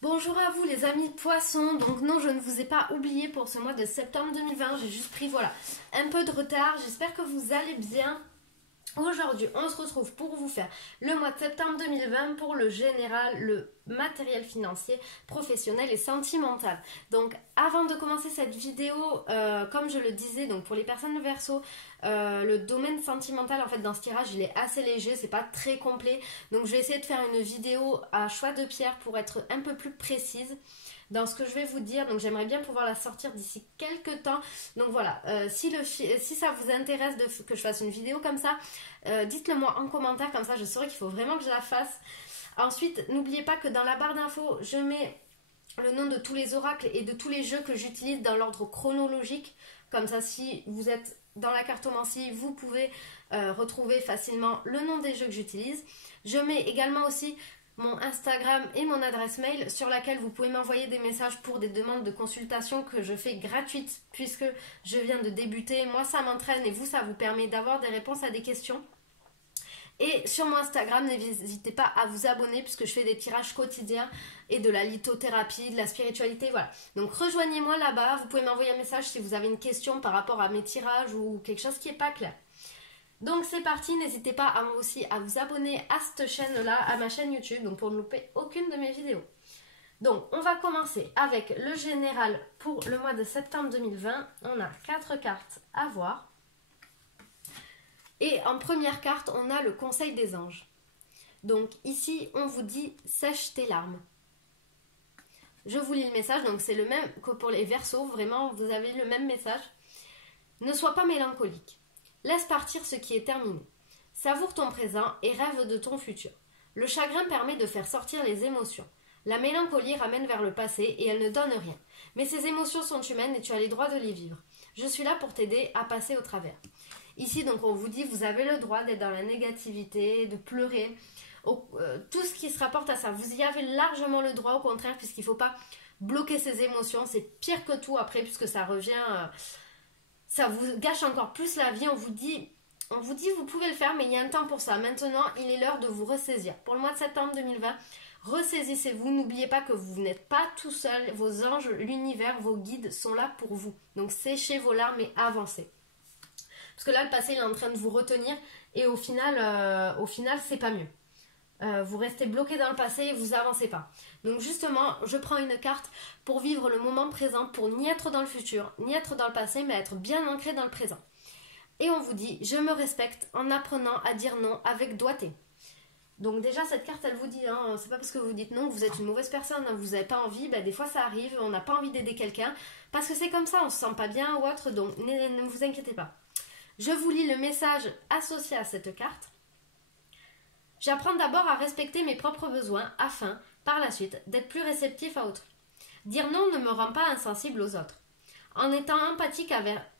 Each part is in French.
Bonjour à vous les amis poissons, donc non je ne vous ai pas oublié pour ce mois de septembre 2020, j'ai juste pris voilà un peu de retard, j'espère que vous allez bien. Aujourd'hui on se retrouve pour vous faire le mois de septembre 2020 pour le général, le matériel financier, professionnel et sentimental. Donc avant de commencer cette vidéo, comme je le disais, donc pour les personnes Verseau, le domaine sentimental en fait dans ce tirage il est assez léger, c'est pas très complet. Donc je vais essayer de faire une vidéo à choix de pierre pour être un peu plus précise dans ce que je vais vous dire. Donc j'aimerais bien pouvoir la sortir d'ici quelques temps. Donc voilà, si ça vous intéresse que je fasse une vidéo comme ça, dites-le moi en commentaire, comme ça je saurai qu'il faut vraiment que je la fasse. Ensuite, n'oubliez pas que dans la barre d'infos, je mets le nom de tous les oracles et de tous les jeux que j'utilise dans l'ordre chronologique. Comme ça, si vous êtes dans la cartomancie, vous pouvez retrouver facilement le nom des jeux que j'utilise. Je mets également aussi mon Instagram et mon adresse mail sur laquelle vous pouvez m'envoyer des messages pour des demandes de consultation que je fais gratuites puisque je viens de débuter. Moi, ça m'entraîne et vous, ça vous permet d'avoir des réponses à des questions. Et sur mon Instagram, n'hésitez pas à vous abonner puisque je fais des tirages quotidiens et de la lithothérapie, de la spiritualité, voilà. Donc rejoignez-moi là-bas, vous pouvez m'envoyer un message si vous avez une question par rapport à mes tirages ou quelque chose qui n'est pas clair. Donc c'est parti, n'hésitez pas aussi à vous abonner à cette chaîne-là, à ma chaîne YouTube, donc pour ne louper aucune de mes vidéos. Donc on va commencer avec le général pour le mois de septembre 2020. On a 4 cartes à voir. Et en première carte, on a le conseil des anges. Donc ici, on vous dit « sèche tes larmes ». Je vous lis le message, donc c'est le même que pour les Verseaux, vraiment, vous avez le même message. Ne sois pas mélancolique. Laisse partir ce qui est terminé. Savoure ton présent et rêve de ton futur. Le chagrin permet de faire sortir les émotions. La mélancolie ramène vers le passé et elle ne donne rien. Mais ces émotions sont humaines et tu as les droits de les vivre. Je suis là pour t'aider à passer au travers. Ici, donc, on vous dit, vous avez le droit d'être dans la négativité, de pleurer, tout ce qui se rapporte à ça. Vous y avez largement le droit, au contraire, puisqu'il ne faut pas bloquer ses émotions. C'est pire que tout après, puisque ça revient, ça vous gâche encore plus la vie. On vous dit, vous pouvez le faire, mais il y a un temps pour ça. Maintenant, il est l'heure de vous ressaisir. Pour le mois de septembre 2020, ressaisissez-vous. N'oubliez pas que vous n'êtes pas tout seul. Vos anges, l'univers, vos guides sont là pour vous. Donc, séchez vos larmes et avancez. Parce que là, le passé, il est en train de vous retenir et au final c'est pas mieux. Vous restez bloqué dans le passé et vous avancez pas. Donc justement, je prends une carte pour vivre le moment présent, pour ni être dans le futur, ni être dans le passé, mais être bien ancré dans le présent. Et on vous dit, je me respecte en apprenant à dire non avec doigté. Donc déjà, cette carte, elle vous dit, hein, c'est pas parce que vous dites non que vous êtes une mauvaise personne, hein, vous n'avez pas envie, ben, des fois ça arrive, on n'a pas envie d'aider quelqu'un, parce que c'est comme ça, on se sent pas bien ou autre, donc ne vous inquiétez pas. Je vous lis le message associé à cette carte. J'apprends d'abord à respecter mes propres besoins afin, par la suite, d'être plus réceptif à autrui. Dire non ne me rend pas insensible aux autres. En étant empathique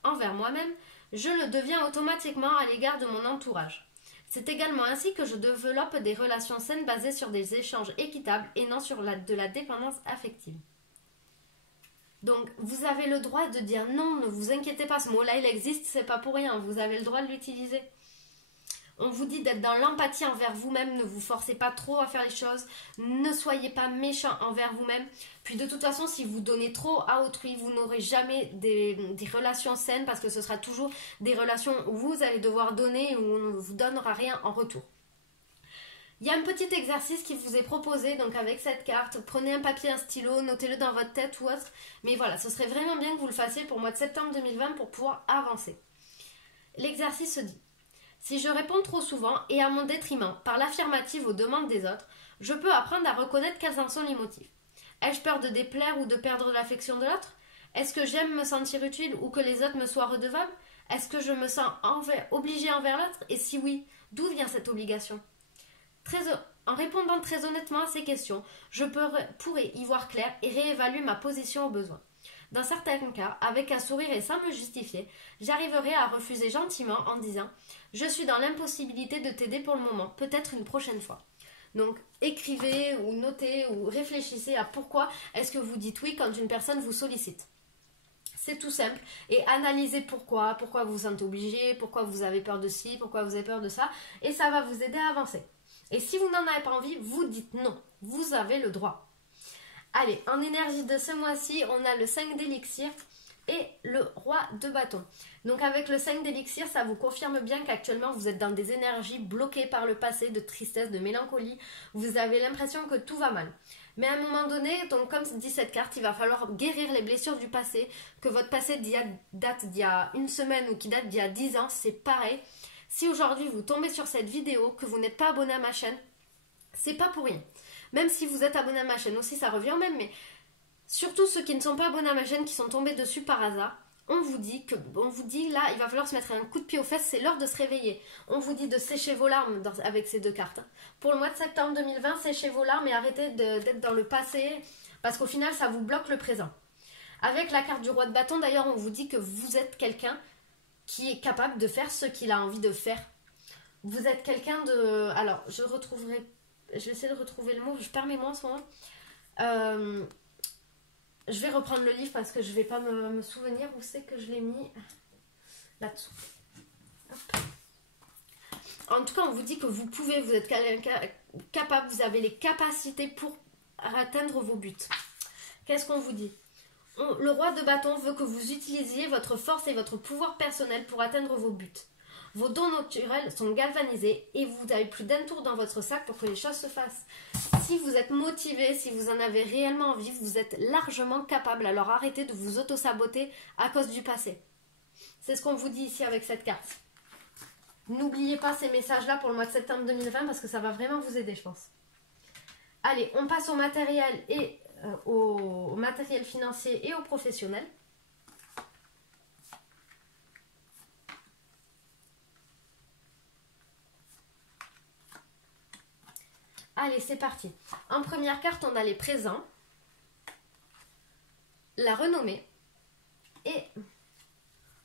envers moi-même, je le deviens automatiquement à l'égard de mon entourage. C'est également ainsi que je développe des relations saines basées sur des échanges équitables et non sur de la dépendance affective. Donc, vous avez le droit de dire non, ne vous inquiétez pas, ce mot-là, il existe, c'est pas pour rien, vous avez le droit de l'utiliser. On vous dit d'être dans l'empathie envers vous-même, ne vous forcez pas trop à faire les choses, ne soyez pas méchant envers vous-même. Puis de toute façon, si vous donnez trop à autrui, vous n'aurez jamais des relations saines parce que ce sera toujours des relations où vous allez devoir donner et où on ne vous donnera rien en retour. Il y a un petit exercice qui vous est proposé, donc avec cette carte, prenez un papier, un stylo, notez-le dans votre tête ou autre, mais voilà, ce serait vraiment bien que vous le fassiez pour le mois de septembre 2020 pour pouvoir avancer. L'exercice se dit, si je réponds trop souvent et à mon détriment par l'affirmative aux demandes des autres, je peux apprendre à reconnaître quels en sont les motifs. Ai-je peur de déplaire ou de perdre l'affection de l'autre? Est-ce que j'aime me sentir utile ou que les autres me soient redevables? Est-ce que je me sens obligée envers l'autre? Et si oui, d'où vient cette obligation? En répondant très honnêtement à ces questions, je pourrais y voir clair et réévaluer ma position au besoin. Dans certains cas, avec un sourire et sans me justifier, j'arriverai à refuser gentiment en disant « Je suis dans l'impossibilité de t'aider pour le moment, peut-être une prochaine fois ». Donc écrivez ou notez ou réfléchissez à pourquoi est-ce que vous dites oui quand une personne vous sollicite. C'est tout simple et analysez pourquoi vous vous sentez obligé, pourquoi vous avez peur de ci, pourquoi vous avez peur de ça et ça va vous aider à avancer. Et si vous n'en avez pas envie, vous dites non. Vous avez le droit. Allez, en énergie de ce mois-ci, on a le 5 d'élixir et le roi de bâton. Donc avec le 5 d'élixir, ça vous confirme bien qu'actuellement vous êtes dans des énergies bloquées par le passé, de tristesse, de mélancolie. Vous avez l'impression que tout va mal. Mais à un moment donné, donc comme dit cette carte, il va falloir guérir les blessures du passé, que votre passé date d'il y a une semaine ou qui date d'il y a 10 ans, c'est pareil. Si aujourd'hui vous tombez sur cette vidéo, que vous n'êtes pas abonné à ma chaîne, c'est pas pour rien. Même si vous êtes abonné à ma chaîne aussi, ça revient au même, mais surtout ceux qui ne sont pas abonnés à ma chaîne, qui sont tombés dessus par hasard, on vous dit là, il va falloir se mettre un coup de pied aux fesses, c'est l'heure de se réveiller. On vous dit de sécher vos larmes avec ces deux cartes. Pour le mois de septembre 2020, séchez vos larmes et arrêtez d'être dans le passé, parce qu'au final, ça vous bloque le présent. Avec la carte du roi de bâton, d'ailleurs, on vous dit que vous êtes quelqu'un qui est capable de faire ce qu'il a envie de faire. Vous êtes quelqu'un de... Alors, je vais essayer de retrouver le mot, je perds mes mots en ce moment. Je vais reprendre le livre parce que je ne vais pas me souvenir où c'est que je l'ai mis. Là-dessous. En tout cas, on vous dit que vous pouvez, vous êtes capable, vous avez les capacités pour atteindre vos buts. Qu'est-ce qu'on vous dit? Le roi de bâton veut que vous utilisiez votre force et votre pouvoir personnel pour atteindre vos buts. Vos dons naturels sont galvanisés et vous avez plus d'un tour dans votre sac pour que les choses se fassent. Si vous êtes motivé, si vous en avez réellement envie, vous êtes largement capable. Alors arrêtez de vous auto-saboter à cause du passé. C'est ce qu'on vous dit ici avec cette carte. N'oubliez pas ces messages-là pour le mois de septembre 2020 parce que ça va vraiment vous aider, je pense. Allez, on passe au matériel et au matériel financier et au professionnel. Allez, c'est parti. En première carte, on a les présents, la renommée et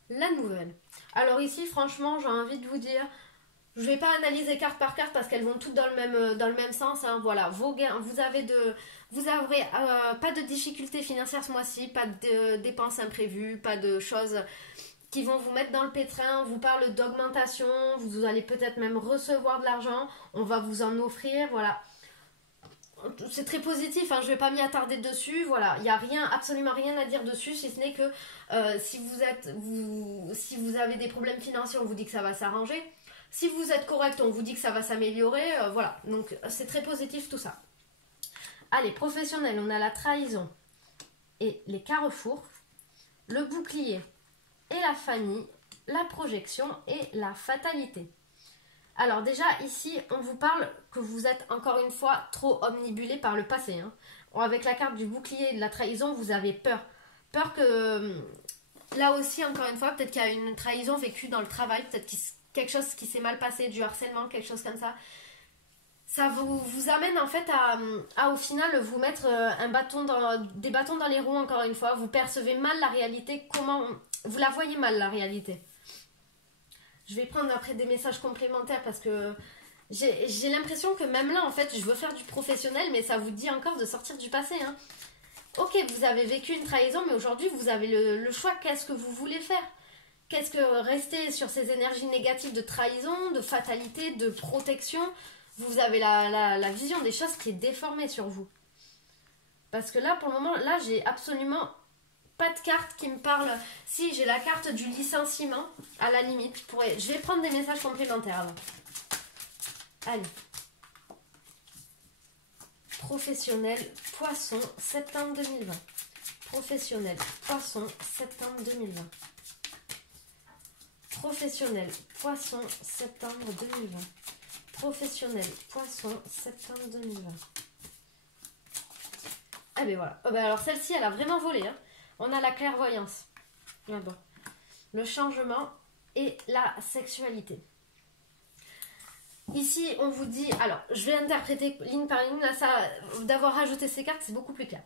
la nouvelle. Alors ici, franchement, j'ai envie de vous dire, je ne vais pas analyser carte par carte parce qu'elles vont toutes dans le même sens. Hein. Voilà, vos gains, vous aurez pas de difficultés financières ce mois-ci, pas de dépenses imprévues, pas de choses qui vont vous mettre dans le pétrin. On vous parle d'augmentation, vous allez peut-être même recevoir de l'argent, on va vous en offrir, voilà. C'est très positif, hein, je ne vais pas m'y attarder dessus, voilà, il n'y a absolument rien à dire dessus, si ce n'est que si vous avez des problèmes financiers, on vous dit que ça va s'arranger. Si vous êtes correct, on vous dit que ça va s'améliorer, voilà, donc c'est très positif tout ça. Allez, professionnel, on a la trahison et les carrefours, le bouclier et la famille, la projection et la fatalité. Alors déjà ici on vous parle que vous êtes encore une fois trop omnibulé par le passé. Hein. Avec la carte du bouclier et de la trahison, vous avez peur. Peur que là aussi encore une fois peut-être qu'il y a une trahison vécue dans le travail, peut-être quelque chose qui s'est mal passé, du harcèlement, quelque chose comme ça. Ça vous amène en fait à au final vous mettre des bâtons dans les roues encore une fois. Vous percevez mal la réalité, vous la voyez mal la réalité. Je vais prendre après des messages complémentaires parce que j'ai l'impression que même là en fait je veux faire du professionnel mais ça vous dit encore de sortir du passé. Hein. Ok, vous avez vécu une trahison mais aujourd'hui vous avez le choix, qu'est-ce que vous voulez faire? Qu'est-ce que rester sur ces énergies négatives de trahison, de fatalité, de protection? Vous avez la vision des choses qui est déformée sur vous. Parce que là, pour le moment, là, j'ai absolument pas de carte qui me parle. Si, j'ai la carte du licenciement, à la limite. Je vais prendre des messages complémentaires avant. Allez. Professionnel, poisson, septembre 2020. Professionnel, poisson, septembre 2020. Professionnel, poisson, septembre 2020. Professionnel, poisson, septembre 2020. Ah ben voilà. Oh ben alors celle-ci, elle a vraiment volé. Hein. On a la clairvoyance. Ah bon. Le changement et la sexualité. Ici, on vous dit... Alors, je vais interpréter ligne par ligne. Là, d'avoir rajouté ces cartes, c'est beaucoup plus clair.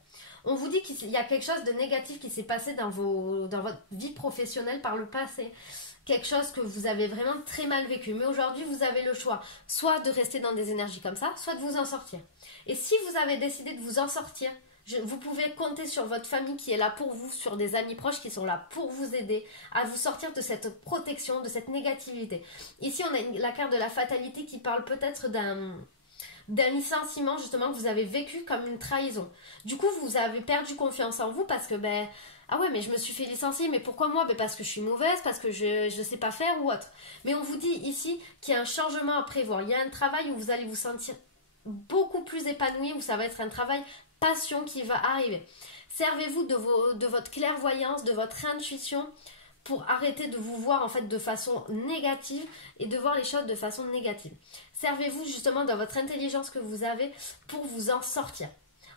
On vous dit qu'il y a quelque chose de négatif qui s'est passé dans votre vie professionnelle par le passé. Quelque chose que vous avez vraiment très mal vécu. Mais aujourd'hui, vous avez le choix, soit de rester dans des énergies comme ça, soit de vous en sortir. Et si vous avez décidé de vous en sortir, vous pouvez compter sur votre famille qui est là pour vous, sur des amis proches qui sont là pour vous aider à vous sortir de cette protection, de cette négativité. Ici, on a la carte de la fatalité qui parle peut-être d'un licenciement justement que vous avez vécu comme une trahison. Du coup, vous avez perdu confiance en vous parce que, ben, ah ouais, mais je me suis fait licencier, mais pourquoi moi? Ben parce que je suis mauvaise, parce que je ne sais pas faire ou autre. Mais on vous dit ici qu'il y a un changement à prévoir. Il y a un travail où vous allez vous sentir beaucoup plus épanoui, où ça va être un travail passion qui va arriver. Servez-vous de votre clairvoyance, de votre intuition pour arrêter de vous voir en fait de façon négative et de voir les choses de façon négative. Servez-vous justement de votre intelligence que vous avez pour vous en sortir.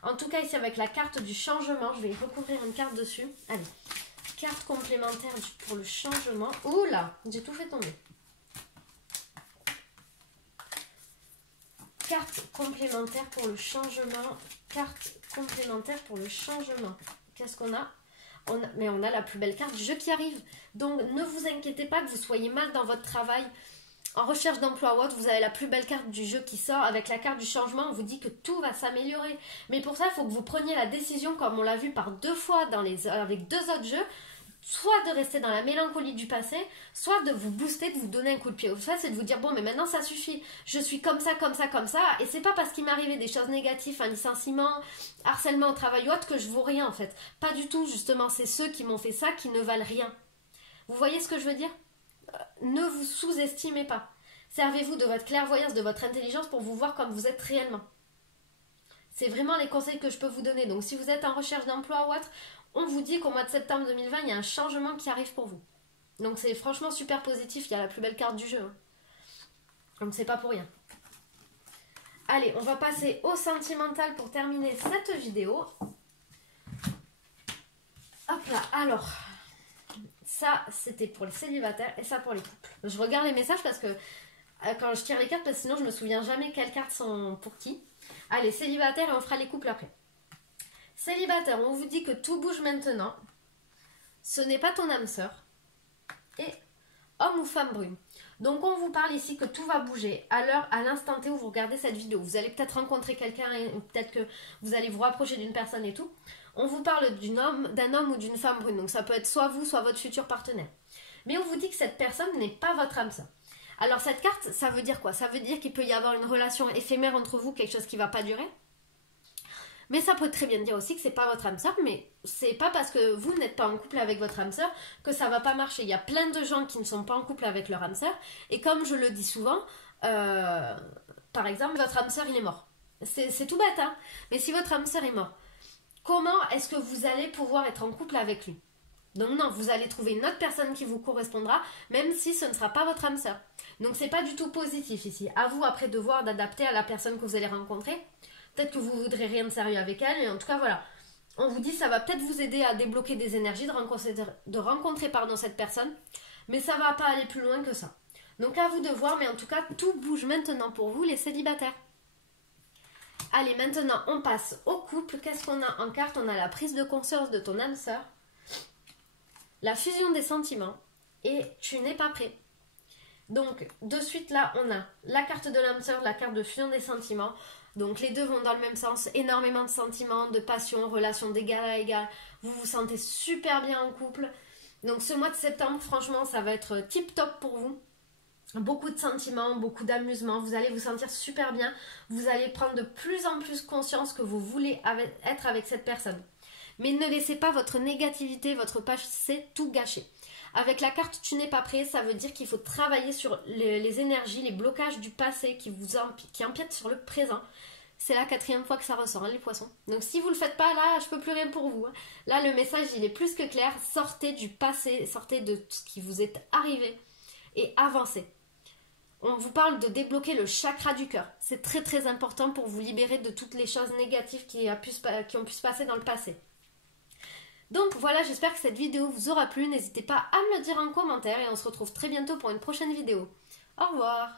En tout cas ici avec la carte du changement, je vais recouvrir une carte dessus. Allez, carte complémentaire pour le changement. Oula, j'ai tout fait tomber. Carte complémentaire pour le changement. Carte complémentaire pour le changement. Qu'est-ce qu'on a? Mais on a la plus belle carte du jeu qui arrive. Donc ne vous inquiétez pas que vous soyez mal dans votre travail, en recherche d'emploi ou autre, vous avez la plus belle carte du jeu qui sort. Avec la carte du changement, on vous dit que tout va s'améliorer. Mais pour ça, il faut que vous preniez la décision, comme on l'a vu par 2 fois avec 2 autres jeux, soit de rester dans la mélancolie du passé, soit de vous booster, de vous donner un coup de pied. Ça, c'est de vous dire, bon, mais maintenant, ça suffit. Je suis comme ça, comme ça, comme ça. Et c'est pas parce qu'il m'est arrivé des choses négatives, un licenciement, harcèlement au travail ou autre, que je vaux rien, en fait. Pas du tout, justement. C'est ceux qui m'ont fait ça qui ne valent rien. Vous voyez ce que je veux dire? Ne vous sous-estimez pas. Servez-vous de votre clairvoyance, de votre intelligence pour vous voir comme vous êtes réellement. C'est vraiment les conseils que je peux vous donner. Donc si vous êtes en recherche d'emploi ou autre, on vous dit qu'au mois de septembre 2020, il y a un changement qui arrive pour vous. Donc c'est franchement super positif. Il y a la plus belle carte du jeu. Hein. Donc c'est pas pour rien. Allez, on va passer au sentimental pour terminer cette vidéo. Hop là, alors... Ça, c'était pour les célibataires et ça pour les couples. Je regarde les messages parce que quand je tire les cartes, parce que sinon je me souviens jamais quelles cartes sont pour qui. Allez, célibataire et on fera les couples après. Célibataire, on vous dit que tout bouge maintenant. Ce n'est pas ton âme sœur. Et homme ou femme brune. Donc on vous parle ici que tout va bouger à l'heure, à l'instant T où vous regardez cette vidéo. Vous allez peut-être rencontrer quelqu'un et peut-être que vous allez vous rapprocher d'une personne et tout. On vous parle d'un homme ou d'une femme brune. Donc ça peut être soit vous, soit votre futur partenaire. Mais on vous dit que cette personne n'est pas votre âme sœur. Alors cette carte, ça veut dire quoi? Ça veut dire qu'il peut y avoir une relation éphémère entre vous, quelque chose qui ne va pas durer. Mais ça peut très bien dire aussi que c'est pas votre âme sœur, mais c'est pas parce que vous n'êtes pas en couple avec votre âme sœur que ça va pas marcher. Il y a plein de gens qui ne sont pas en couple avec leur âme sœur, et comme je le dis souvent, par exemple, votre âme sœur il est mort. C'est tout bête, hein. Mais si votre âme sœur est mort, comment est-ce que vous allez pouvoir être en couple avec lui? Donc non, vous allez trouver une autre personne qui vous correspondra, même si ce ne sera pas votre âme sœur. Donc c'est pas du tout positif ici. À vous après de voir, d'adapter à la personne que vous allez rencontrer. Peut-être que vous voudrez rien de sérieux avec elle, et en tout cas voilà. On vous dit ça va peut-être vous aider à débloquer des énergies, de rencontrer cette personne, mais ça va pas aller plus loin que ça. Donc à vous de voir, mais en tout cas tout bouge maintenant pour vous les célibataires. Allez, maintenant on passe au couple. Qu'est-ce qu'on a en carte? On a la prise de conscience de ton âme sœur, la fusion des sentiments, et tu n'es pas prêt. Donc de suite là on a la carte de l'âme sœur, la carte de fusion des sentiments. Donc les deux vont dans le même sens, énormément de sentiments, de passion, relations d'égal à égal. Vous vous sentez super bien en couple. Donc ce mois de septembre, franchement, ça va être tip top pour vous. Beaucoup de sentiments, beaucoup d'amusement. Vous allez vous sentir super bien. Vous allez prendre de plus en plus conscience que vous voulez être avec cette personne. Mais ne laissez pas votre négativité, votre passé tout gâcher. Avec la carte tu n'es pas prêt, ça veut dire qu'il faut travailler sur les énergies, les blocages du passé qui empiètent sur le présent. C'est la 4e fois que ça ressort, hein, les poissons. Donc si vous ne le faites pas, là, je peux plus rien pour vous. Hein. Là, le message, il est plus que clair. Sortez du passé, sortez de tout ce qui vous est arrivé et avancez. On vous parle de débloquer le chakra du cœur. C'est très très important pour vous libérer de toutes les choses négatives qui ont pu se passer dans le passé. Donc voilà, j'espère que cette vidéo vous aura plu. N'hésitez pas à me le dire en commentaire et on se retrouve très bientôt pour une prochaine vidéo. Au revoir!